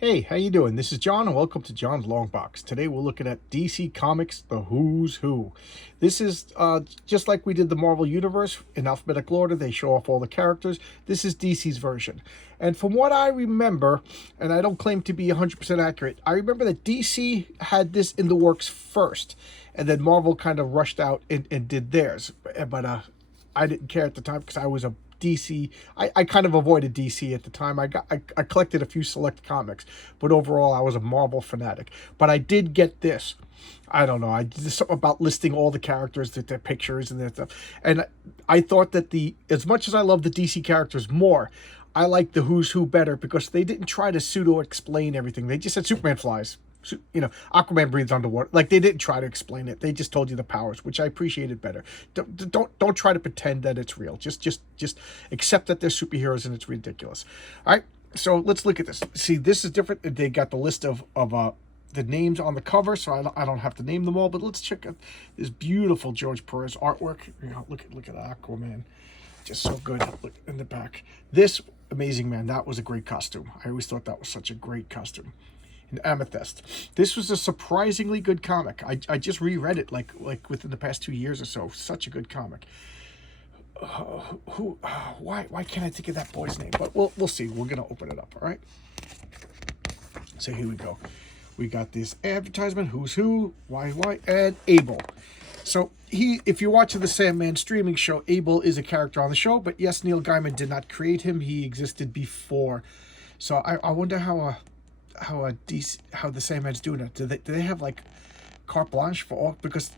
Hey, how you doing? This is John, and welcome to John's Long Box. Today we're looking at DC Comics, The Who's Who. This is just like we did the Marvel Universe in alphabetical order. They show off all the characters. This is DC's version. And from what I remember, and I don't claim to be 100% accurate, I remember that DC had this in the works first, and then Marvel kind of rushed out and did theirs. But I didn't care at the time because I was a DC. I kind of avoided DC at the time. I collected a few select comics, but overall I was a Marvel fanatic. But I did get this. I don't know. I did something about listing all the characters, their pictures and their stuff. And I thought that as much as I love the DC characters more, I like the Who's Who better because they didn't try to pseudo explain everything. They just said Superman flies. Aquaman breathes underwater. Like, they didn't try to explain it. They just told you the powers, which I appreciated better. Don't try to pretend that it's real. Just accept that they're superheroes and it's ridiculous. All right, so let's look at this. See, this is different. They got the list of the names on the cover, so I don't have to name them all. But let's check out this beautiful George Perez artwork. Look at Aquaman, just so good. Look in the back. This amazing man. That was a great costume. I always thought that was such a great costume. And Amethyst. This was a surprisingly good comic. I just reread it like within the past 2 years or so. Such a good comic. Why can't I think of that boy's name? But we'll see. We're gonna open it up. All right. So here we go. We got this advertisement. Who's Who? Why? And Abel. So if you're watching the Sandman streaming show, Abel is a character on the show. But yes, Neil Gaiman did not create him. He existed before. So I wonder how the Sandman's doing it. Do they have like carte blanche for all? Because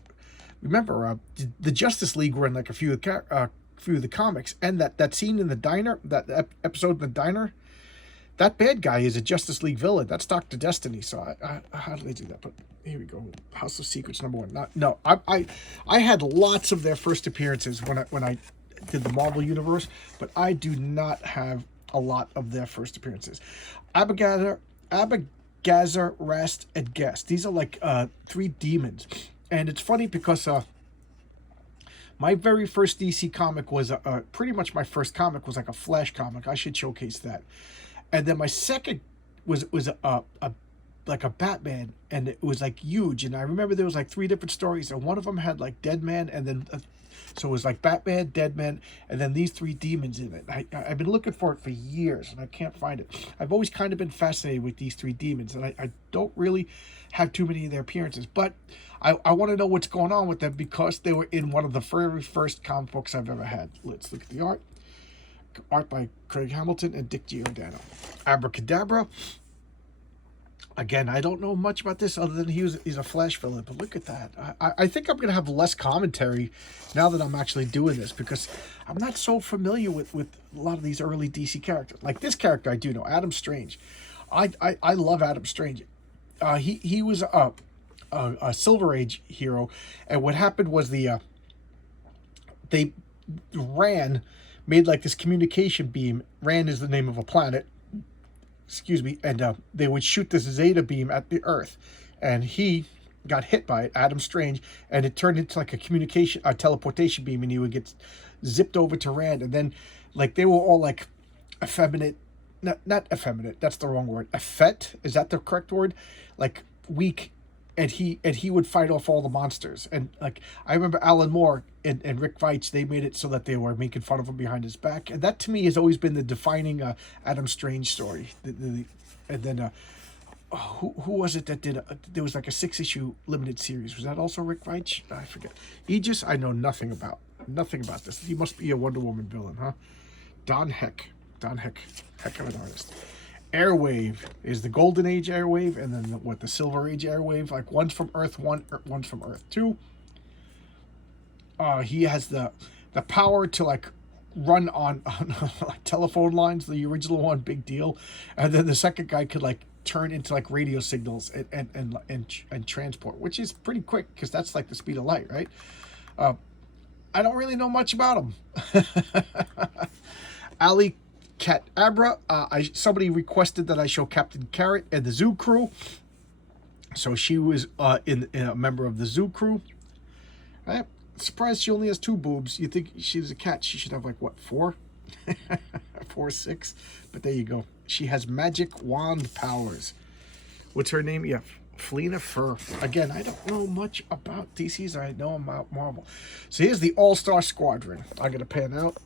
remember, the Justice League were in like a few of the comics, and that scene in the diner, that episode in the diner, that bad guy is a Justice League villain. That's Dr. Destiny. So how do they do that? But here we go. House of Secrets #1. I had lots of their first appearances when I did the Marvel Universe, but I do not have a lot of their first appearances. Abagazar, Rast, and Guest. These are like 3 demons. And it's funny because my very first DC comic was pretty much my first comic was like a Flash comic. I should showcase that. And then my second was like a Batman, and it was like huge. And I remember there was like 3 different stories, and one of them had like Dead Man, and then so it was like Batman, Dead Man, and then these 3 demons in it. I've been looking for it for years, and I can't find it. I've always kind of been fascinated with these 3 demons, and I don't really have too many of their appearances. But I want to know what's going on with them because they were in one of the very first comic books I've ever had. Let's look at the art. Art by Craig Hamilton and Dick Giordano. Abracadabra. Again, I don't know much about this other than he's a Flash villain, but look at that. I think I'm going to have less commentary now that I'm actually doing this because I'm not so familiar with a lot of these early DC characters. Like this character I do know, Adam Strange. I love Adam Strange. He was a Silver Age hero, and what happened was they made like this communication beam. Ran is the name of a planet. Excuse me, and they would shoot this Zeta beam at the Earth, and he got hit by it, Adam Strange, and it turned into like a teleportation beam, and he would get zipped over to Rand, and then like they were all like effeminate, not effeminate, that's the wrong word, effete, is that the correct word? Like weak, and he would fight off all the monsters, and like I remember Alan Moore and Rick Veitch, they made it so that they were making fun of him behind his back, and that to me has always been the defining Adam Strange story. And then who was it that did there was like a 6-issue limited series? Was that also Rick Veitch? I forget. Aegis, I know nothing about this. He must be a Wonder Woman villain, huh? Don Heck, heck of an artist. Airwave is the Golden Age Airwave, and then the Silver Age Airwave. Like one's from Earth 1, one's from Earth 2. He has the power to like run on like telephone lines. The original one, big deal, and then the second guy could like turn into like radio signals and transport, which is pretty quick because that's like the speed of light, right? I don't really know much about him. Ali Cat Abra. Somebody requested that I show Captain Carrot and the Zoo Crew, so she was in a member of the Zoo Crew. Right? Surprised she only has 2 boobs. You think she's a cat? She should have like what, 4, 4, 6? But there you go. She has magic wand powers. What's her name? Yeah, Felina Fur. Again, I don't know much about DCs. I know about Marvel. So here's the All-Star Squadron. I'm going to pan out,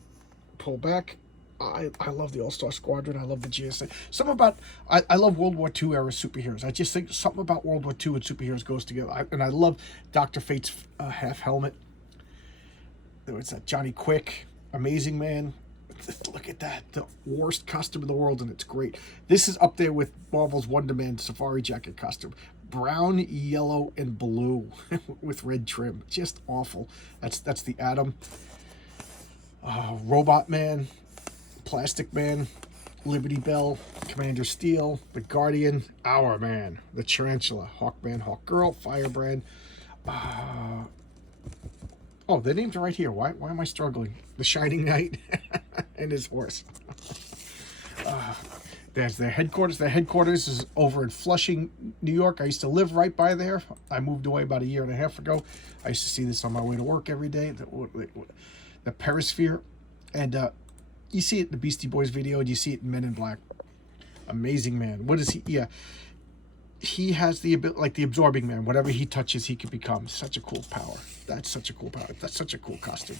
pull back. I love the All-Star Squadron. I love the GSA. Something about, I love World War II era superheroes. I just think something about World War II and superheroes goes together. And I love Dr. Fate's half helmet. There was that Johnny Quick, Amazing Man. Look at that. The worst costume in the world, and it's great. This is up there with Marvel's Wonder Man Safari Jacket costume. Brown, yellow, and blue with red trim. Just awful. That's the Atom. Robot Man, Plastic Man, Liberty Bell, Commander Steel, the Guardian, Our Man, the Tarantula, Hawkman, Hawkgirl, Firebrand. Oh, the names are right here. Why am I struggling? The Shining Knight and his horse. There's their headquarters. Their headquarters is over in Flushing, New York. I used to live right by there. I moved away about 1.5 years ago. I used to see this on my way to work every day. The Perisphere. And you see it in the Beastie Boys video, and you see it in Men in Black. Amazing Man. What is he? Yeah. He has the ability, like the Absorbing Man. Whatever he touches, he can become. Such a cool power. That's such a cool power. That's such a cool costume.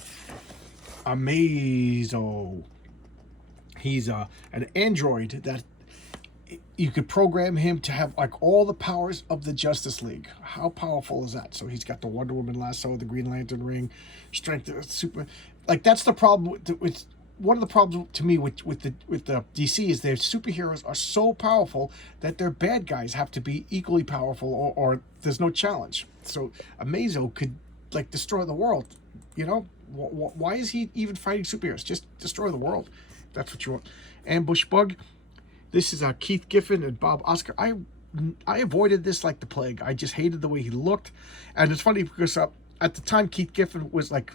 Amazo. He's an android that you could program him to have like all the powers of the Justice League. How powerful is that? So he's got the Wonder Woman lasso, the Green Lantern ring, strength of super. Like that's the problem with one of the problems to me with the DC is their superheroes are so powerful that their bad guys have to be equally powerful, or there's no challenge. So Amazo could like destroy the world. You know, why is he even fighting superheroes? Just destroy the world. That's what you want. Ambush Bug. This is Keith Giffen and Bob Oscar. I avoided this like the plague. I just hated the way he looked, and it's funny because at the time Keith Giffen was like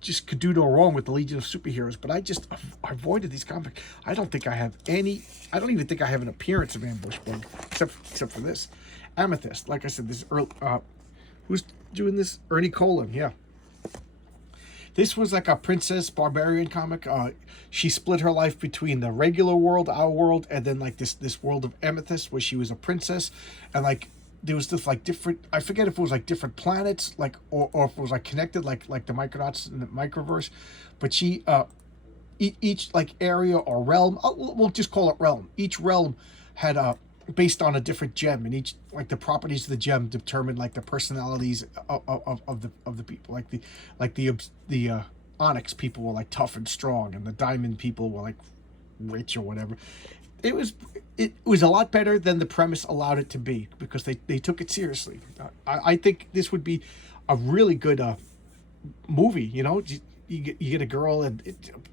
just could do no wrong with the Legion of Superheroes, but I just avoided these comics. I don't think I have any. I don't even think I have an appearance of Ambush Bug except for this. Amethyst. Like I said, this is who's doing this? Ernie Colin. Yeah. This was like a Princess Barbarian comic. She split her life between the regular world, our world, and then like this world of Amethyst, where she was a princess, and like there was this like different. I forget if it was like different planets, like or if it was like connected, like the Micronauts in the Microverse. But she, each like area or realm, we'll just call it realm. Each realm had based on a different gem, and each like the properties of the gem determined like the personalities of the people. Like the onyx people were like tough and strong, and the diamond people were like rich or whatever. It was a lot better than the premise allowed it to be, because they took it seriously. I think this would be a really good movie. You know, you get a girl and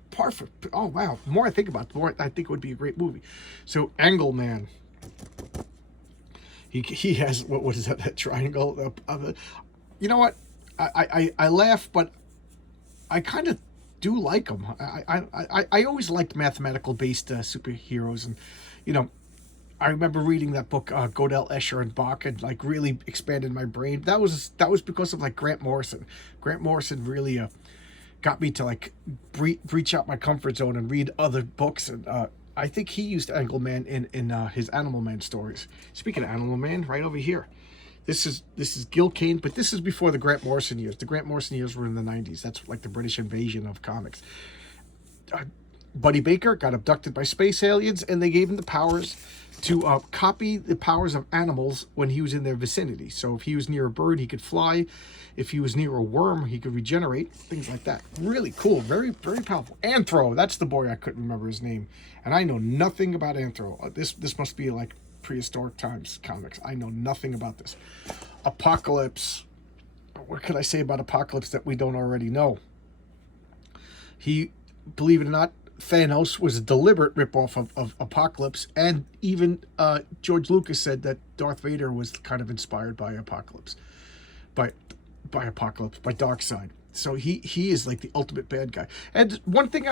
perfect. Oh wow! The more I think about it, the more I think it would be a great movie. So Angle Man. He has what is that triangle? You know what? I laugh, but I kind of do like him. I always liked mathematical based superheroes, and you know, I remember reading that book Godel, Escher, and Bach, and like really expanded my brain. That was because of like Grant Morrison. Grant Morrison really got me to like breach out my comfort zone and read other books, and I think he used Angle Man in his Animal Man stories. Speaking of Animal Man, right over here. This is Gil Kane, but this is before the Grant Morrison years. The Grant Morrison years were in the 90s. That's like the British invasion of comics. Buddy Baker got abducted by space aliens, and they gave him the powers to copy the powers of animals when he was in their vicinity. So if he was near a bird, he could fly. If he was near a worm, he could regenerate. Things like that. Really cool. Very, very powerful. Anthro. That's the boy I couldn't remember his name. And I know nothing about Anthro. This must be like prehistoric times comics. I know nothing about this. Apocalypse. What could I say about Apocalypse that we don't already know? He, believe it or not, Thanos was a deliberate ripoff of Apocalypse, and even George Lucas said that Darth Vader was kind of inspired by Apocalypse, by Darkseid. So he is like the ultimate bad guy. And one thing,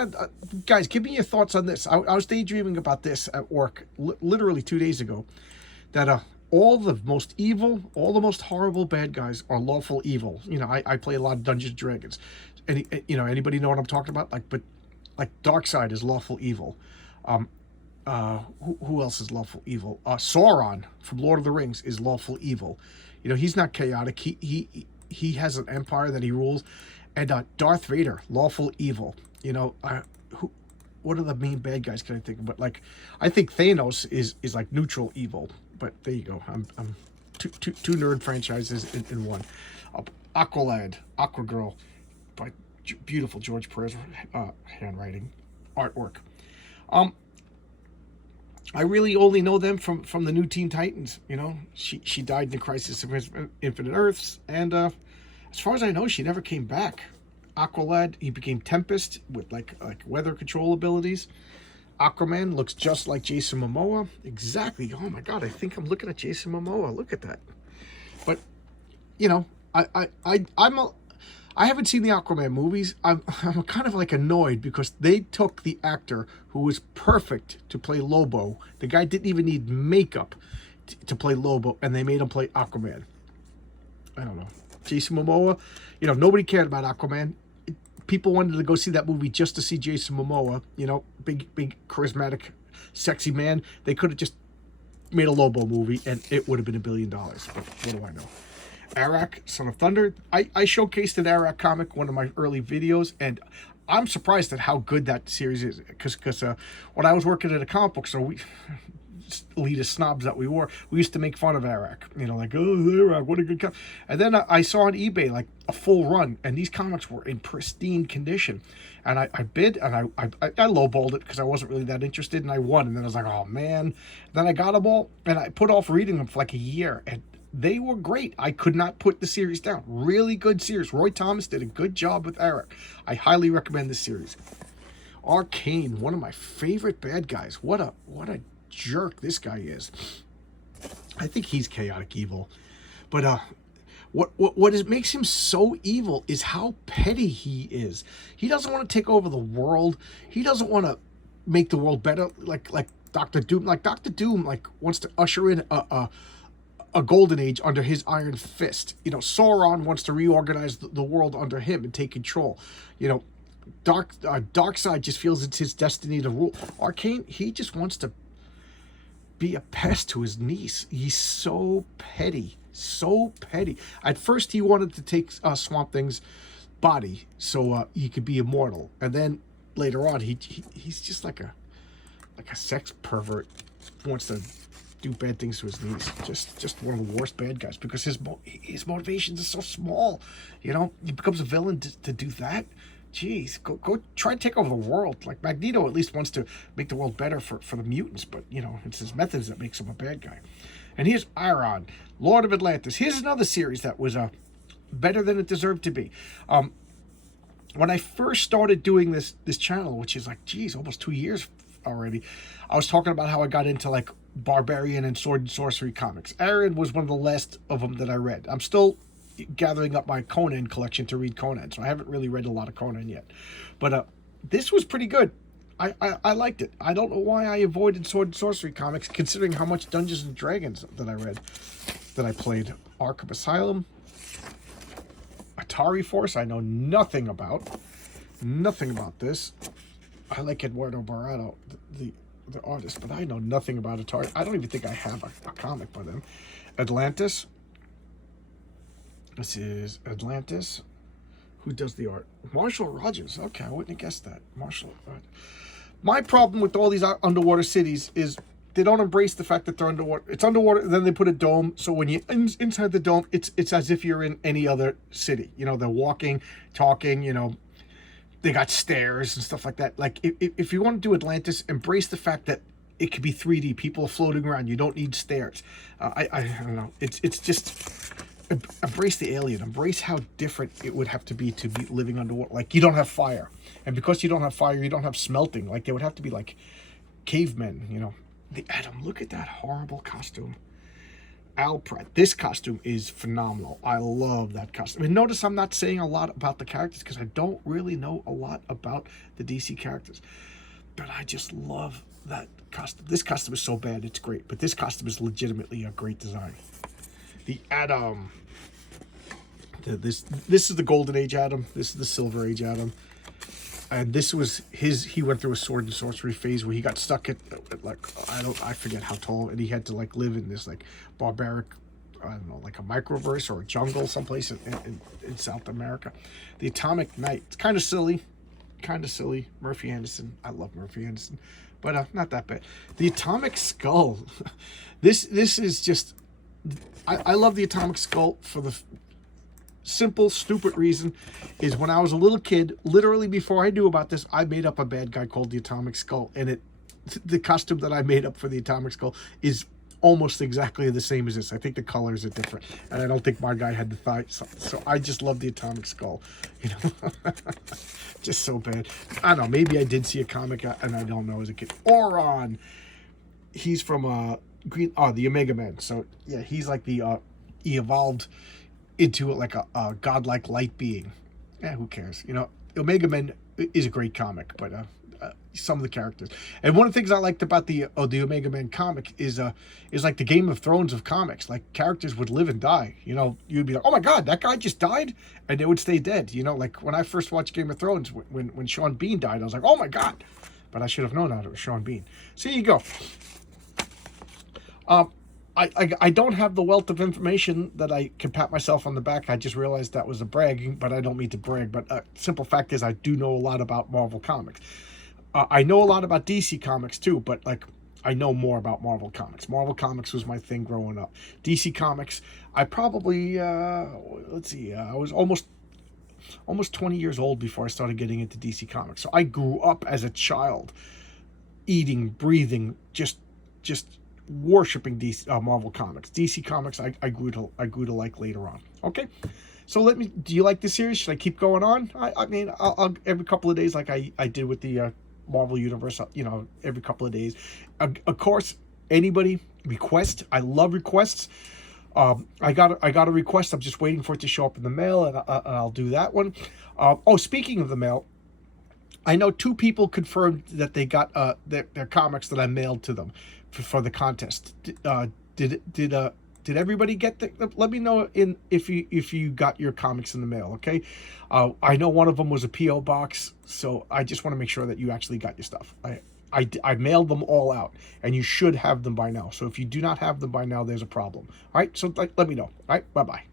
guys, give me your thoughts on this. I was daydreaming about this at work literally 2 days ago, that all the most evil, all the most horrible bad guys are lawful evil. You know, I play a lot of Dungeons and Dragons. Anybody know what I'm talking about? Like Darkseid is lawful evil. who else is lawful evil? Sauron from Lord of the Rings is lawful evil. You know, he's not chaotic. He has an empire that he rules. And Darth Vader, lawful evil. You know, what are the main bad guys can I think of? But like, I think Thanos is like neutral evil. But there you go. I'm two nerd franchises in one. Aqualad, Aquagirl, by beautiful George Perez handwriting, artwork. I really only know them from the new Teen Titans. You know, she died in the Crisis of Infinite Earths, and as far as I know, she never came back. Aqualad, he became Tempest with like weather control abilities. Aquaman looks just like Jason Momoa. Exactly. Oh my God, I think I'm looking at Jason Momoa. Look at that. But you know, I haven't seen the Aquaman movies. I'm kind of like annoyed because they took the actor who was perfect to play Lobo. The guy didn't even need makeup to play Lobo, and they made him play Aquaman. I don't know. Jason Momoa, you know, nobody cared about Aquaman. People wanted to go see that movie just to see Jason Momoa, you know, big, charismatic, sexy man. They could have just made a Lobo movie, and it would have been $1 billion. But what do I know? Arak, Son of Thunder. I showcased an Arak comic, one of my early videos, and I'm surprised at how good that series is. Because when I was working at a comic book store, we elitist snobs that we were, we used to make fun of Arak. You know, like, oh, Arak, what a good comic. And then I saw on eBay like a full run, and these comics were in pristine condition. And I bid, and I lowballed it because I wasn't really that interested, and I won. And then I was like, oh man. Then I got them all, and I put off reading them for like a year, and they were great. I could not put the series down. Really good series. Roy Thomas did a good job with Arak. I highly recommend this series. Arcane, one of my favorite bad guys. What a jerk this guy is. I think he's chaotic evil. But what makes him so evil is how petty he is. He doesn't want to take over the world. He doesn't want to make the world better like Doctor Doom. Like Doctor Doom wants to usher in a golden age under his iron fist. You know, Sauron wants to reorganize the world under him and take control. You know, Darkseid just feels it's his destiny to rule. Arcane, he just wants to be a pest to his niece. He's so petty. So petty. At first, he wanted to take Swamp Thing's body so he could be immortal. And then later on, he's just like a sex pervert. Wants to do bad things to his niece. Just one of the worst bad guys because his motivations are so small. You know, he becomes a villain to do that. Jeez, go try and take over the world. Like Magneto at least wants to make the world better for the mutants, but you know, it's his methods that makes him a bad guy. And here's Auron, Lord of Atlantis. Here's another series that was better than it deserved to be. When I first started doing this channel, which is like, geez, almost 2 years already, I was talking about how I got into like barbarian and sword and sorcery comics. Auron was one of the last of them that I read. I'm still gathering up my Conan collection to read Conan, so I haven't really read a lot of Conan yet. But this was pretty good. I liked it. I don't know why I avoided sword and sorcery comics, considering how much Dungeons and Dragons that I read, that I played. Arkham Asylum, Atari Force, I know nothing about. Nothing about this. I like Eduardo Barrato, the artist, but I know nothing about Atari. I don't even think I have a comic by them. Atlantis. This is Atlantis. Who does the art? Marshall Rogers. Okay, I wouldn't have guessed that. Marshall. My problem with all these underwater cities is they don't embrace the fact that they're underwater. It's underwater, then they put a dome. So when you're inside the dome, it's as if you're in any other city. You know, they're walking, talking, you know, they got stairs and stuff like that. Like, if you want to do Atlantis, embrace the fact that it could be 3D. People are floating around. You don't need stairs. I don't know. It's just... embrace the alien. Embrace how different it would have to be living underwater. Like, you don't have fire, and because you don't have fire, you don't have smelting. Like, they would have to be like cavemen. You know, the Atom. Look at that horrible costume. Al Pratt. This costume is phenomenal. I love that costume. And notice I'm not saying a lot about the characters because I don't really know a lot about the DC characters, but I just love that costume. This costume is so bad it's great, but this costume is legitimately a great design. The Atom. This is the Golden Age Atom. This is the Silver Age Atom. and this was his. He went through a sword and sorcery phase where he got stuck like I forget how tall, and he had to like live in this like barbaric, I don't know, like a microverse or a jungle someplace in South America. The Atomic Knight. It's kind of silly, Murphy Anderson. I love Murphy Anderson, but not that bad. The Atomic Skull. This is just. I love the Atomic Skull for the simple, stupid reason is when I was a little kid, literally before I knew about this, I made up a bad guy called the Atomic Skull, and the costume that I made up for the Atomic Skull is almost exactly the same as this. I think the colors are different, and I don't think my guy had the thigh, so I just love the Atomic Skull, you know. Just so bad. I don't know, maybe I did see a comic and I don't know as a kid. Auron, he's from the Omega Man. So yeah, he's like he evolved into like a godlike light being. Yeah, who cares? You know, Omega Man is a great comic, but some of the characters. And one of the things I liked about the Omega Man comic is like the Game of Thrones of comics. Like characters would live and die. You know, you'd be like, oh my God, that guy just died, and they would stay dead. You know, like when I first watched Game of Thrones, when Sean Bean died, I was like, oh my God, but I should have known that it was Sean Bean. So here you go. I don't have the wealth of information that I can pat myself on the back. I just realized that was a bragging, but I don't mean to brag. But simple fact is I do know a lot about Marvel Comics. I know a lot about DC Comics too, but like I know more about Marvel Comics. Marvel Comics was my thing growing up. DC Comics, I probably, let's see, I was almost 20 years old before I started getting into DC Comics. So I grew up as a child, eating, breathing, just worshiping Marvel Comics. DC Comics I grew to like later on. Okay, so do you like this series? Should I keep going on? I mean, I'll every couple of days, like I did with the Marvel Universe, you know, every couple of days. Of course, anybody request, I love requests. I got a request. I'm just waiting for it to show up in the mail, and I'll do that one. Speaking of the mail, I know 2 people confirmed that they got their comics that I mailed to them for the contest. Did everybody get let me know if you got your comics in the mail, okay? I know one of them was a P.O. box, so I just want to make sure that you actually got your stuff. I mailed them all out, and you should have them by now. So if you do not have them by now, there's a problem. All right, so let me know. All right, bye-bye.